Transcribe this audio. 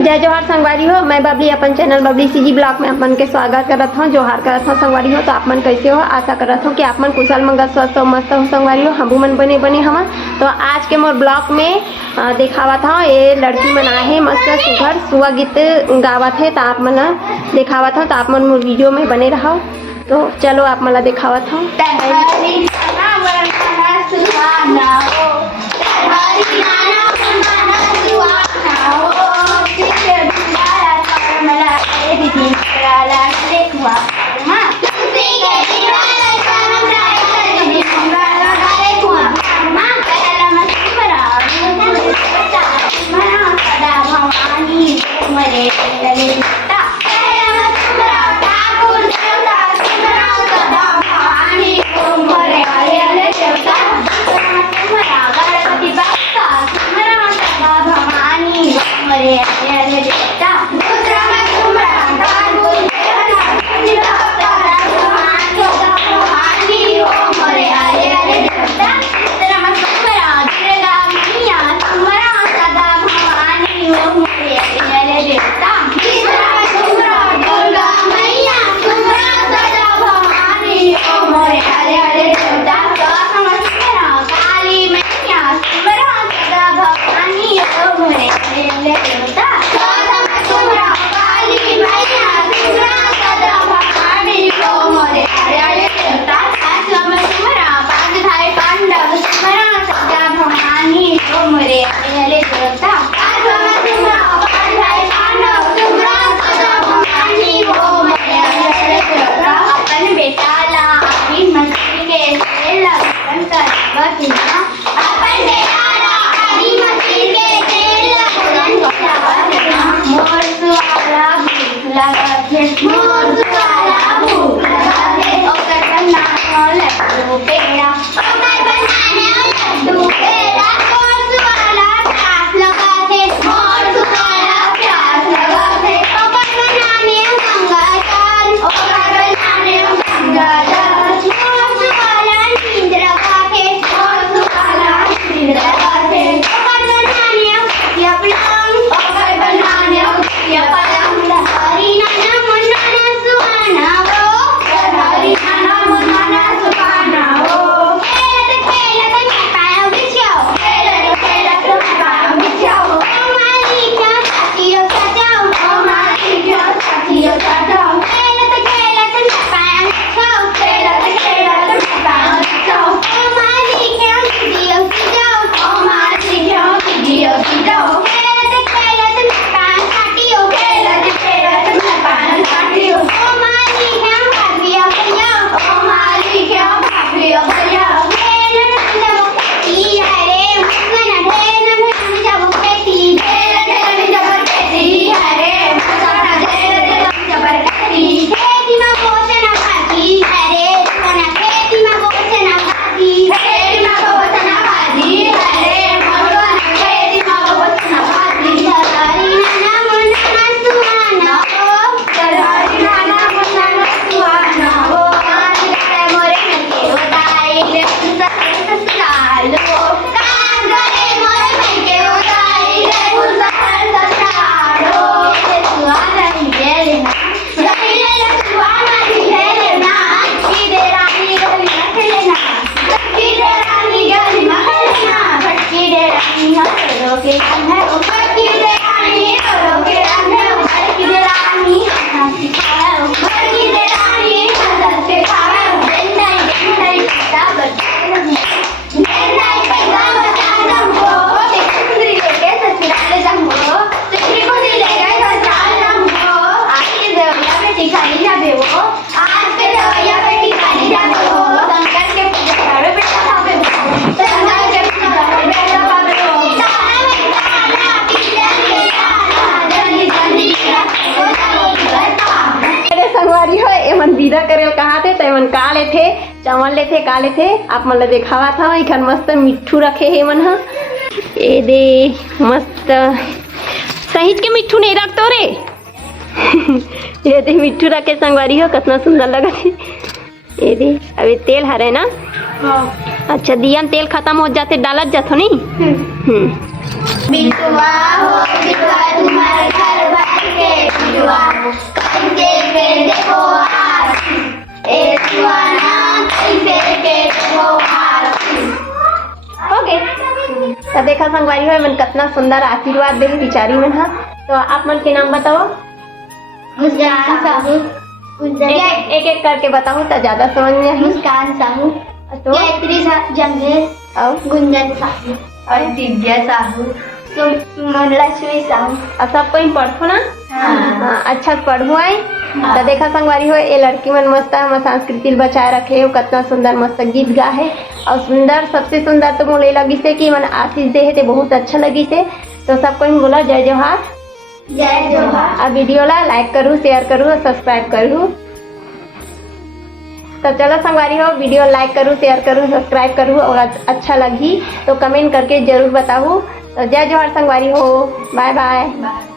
जय जोहार संगवारी हो। मैं बबली अपन चैनल बबली सीजी ब्लॉग में अपन के स्वागत करत हूँ। जोहार करत हूँ संगवारी हो। तो आप मन कैसे हो? आशा करत हूँ कि आप मन कुशल मंगल स्वस्थ हो मस्त हो संगवारी हो। हमू मन बने हम। तो आज के मोर ब्लॉग में दिखावत हूँ ये लड़की मन आए हैं मस्त सुघर सुआ गीत गावत है। तो आप मन दिखावत हूँ। तो आप मन मोर वीडियो में बने रहो। तो चलो आप मन दिखावत हूँ। विदा करे कहा थे तो मन का लेथे चावल लेथे का लेथे आप मन दिखावा था। इखन मस्त मिट्ठू रखे हे मन ह ए दे मस्त सहीज के मिट्ठू नहीं रख तो रे ये दे मिट्ठू रखे संगवारी हो कितना सुंदर लगा थे। ये दे अभी तेल हरे ना। अच्छा दिया तेल खत्म हो जाते डालत जातो नहीं। बिटुआ हो बिटुआ तुम्हारे घर संगवारी हो मन कितना सुंदर आशीर्वाद दे बिचारी मन हा। तो आप मन के नाम बताओ। मुस्कान साहू, एक एक करके बताऊँ तो ज्यादा समझ में आई। मुस्कान साहू, तो गायत्री जंगेर, और गुंजन साहू, और दिव्या साहू, सुमन लक्ष्मी साहू। और सब कोई पढ़ो ना। हाँ। अच्छा से पढ़ू आई। तो देखा संगवारी हो ये लड़की मन मस्त हम संस्कृति बचाए रखे हो कितना सुंदर मस्त गीत गा है। और सुंदर सबसे सुंदर तो मोले लगी से कि मन आशीष दे है ते बहुत अच्छा लगी से। तो सब कोई बोला जय जोहार। जय जोहार। और वीडियो ला लाइक करूँ, शेयर करूँ और सब्सक्राइब करूँ। तो चलो संगवारी हो वीडियो लाइक करूँ, शेयर करूँ, सब्सक्राइब करूँ और अच्छा लगी तो कमेंट करके जरूर बताऊँ। तो जय जोहार संगवारी हो। Bye bye.